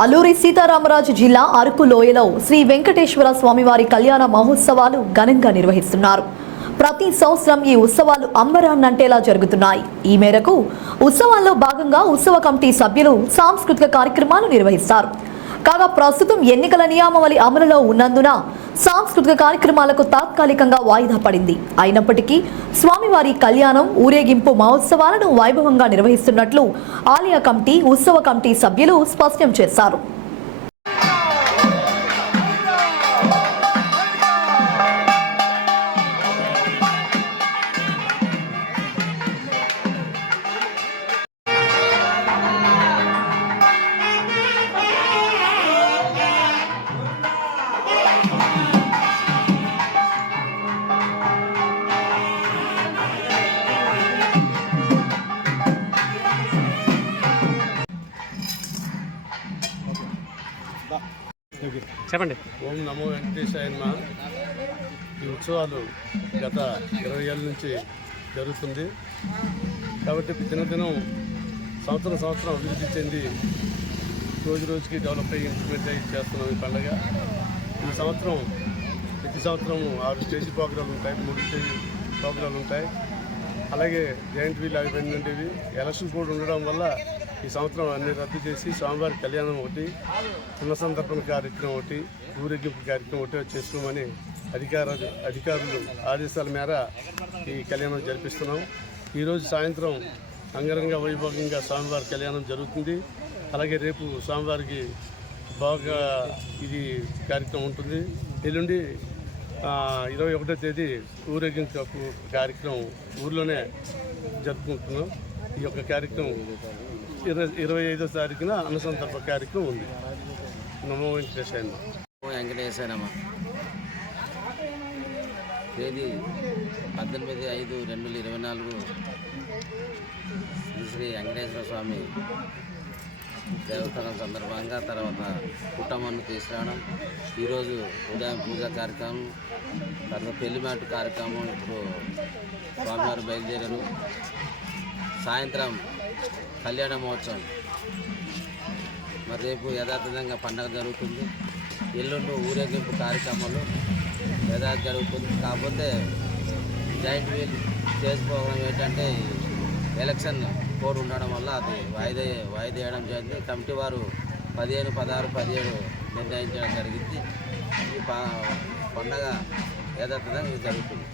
అల్లూరి సీతారామరాజు జిల్లా అరకు లోయలో శ్రీ వెంకటేశ్వర స్వామివారి కళ్యాణ మహోత్సవాలు ఘనంగా నిర్వహిస్తున్నారు. ప్రతి సంవత్సరం ఈ ఉత్సవాలు అంబరాన్నంటేలా జరుగుతున్నాయి. ఈ మేరకు ఉత్సవాల్లో భాగంగా ఉత్సవ కమిటీ సభ్యులు సాంస్కృతిక కార్యక్రమాలు నిర్వహిస్తారు. కాగా ప్రస్తుతం ఎన్నికల నియామావళి అమలులో ఉన్నందున సాంస్కృతిక కార్యక్రమాలకు తాత్కాలికంగా వాయిదా పడింది. అయినప్పటికీ స్వామివారి కళ్యాణం, ఊరేగింపు మహోత్సవాలను వైభవంగా నిర్వహిస్తున్నట్లు ఆలయ కమిటీ, ఉత్సవ కమిటీ సభ్యులు స్పష్టం చేశారు. చెప్పండి. ఓం నమో వెంకటేశాయ నమః. ఈ ఉత్సవాలు గత 20 ఏళ్ళ నుంచి జరుగుతుంది కాబట్టి దినదినం సంవత్సరం అభివృద్ధి చెంది రోజు రోజుకి డెవలప్ అయ్యి ఇంప్లిమెంట్ అయ్యి చేస్తున్నాం ఈ పండుగ. ఈ సంవత్సరం ప్రతి సంవత్సరం 6 స్టేజ్ ప్రోగ్రాలు ఉంటాయి, 3 స్టేజ్ ప్రోగ్రాలు ఉంటాయి. అలాగే జాయింట్ వీల్ ఆగిపోయినవి ఎలక్షన్ కోడ్ ఉండడం వల్ల ఈ సంవత్సరం అన్ని రద్దు చేసి స్వామివారి కళ్యాణం ఒకటి, చిన్న సందర్భన కార్యక్రమం ఒకటి, ఊరేగింపు కార్యక్రమం ఒకటి చేసుకోమని అధికారులు ఆదేశాల మేర ఈ కళ్యాణం జరిపిస్తున్నాం. ఈరోజు సాయంత్రం అంగరంగ వైభవంగా స్వామివారి కళ్యాణం జరుగుతుంది. అలాగే రేపు స్వామివారికి బాగా ఇది కార్యక్రమం ఉంటుంది. ఎల్లుండి 21వ తేదీ ఊరేగింపు కార్యక్రమం ఊర్లోనే జరుపుకుంటున్నాం. ఈ యొక్క కార్యక్రమం 25వ తారీఖున అన్నసంతర్ప కార్యక్రమం ఉంది. నమో వెంకటేశాయ వెంకటేశాయనమ్మ. తేదీ 18/5/2024 శ్రీ వెంకటేశ్వర స్వామి దేవస్థానం సందర్భంగా తర్వాత కుటుంబాన్ని తీసుకురావడం, ఈరోజు ఉదయం పూజా కార్యక్రమం, తర్వాత పెళ్లిమాటు కార్యక్రమం. ఇప్పుడు స్వామివారు బయలుదేరారు. సాయంత్రం కళ్యాణ మహోత్సవం, మరి రేపు యథాతథంగా పండగ జరుగుతుంది. ఎల్లుండి ఊరేగింపు కార్యక్రమాలు యథాతథ జరుగుతుంది. కాకపోతే జాయింట్ వీల్ చేసుకోవడం ఏంటంటే ఎలక్షన్ కోడ్ ఉండడం వల్ల అది వాయిదేయడం జరిగింది. కమిటీ వారు 15, 16, 17 నిర్ణయించడం జరిగింది. ఈ పండగ యథాతథంగా జరుగుతుంది.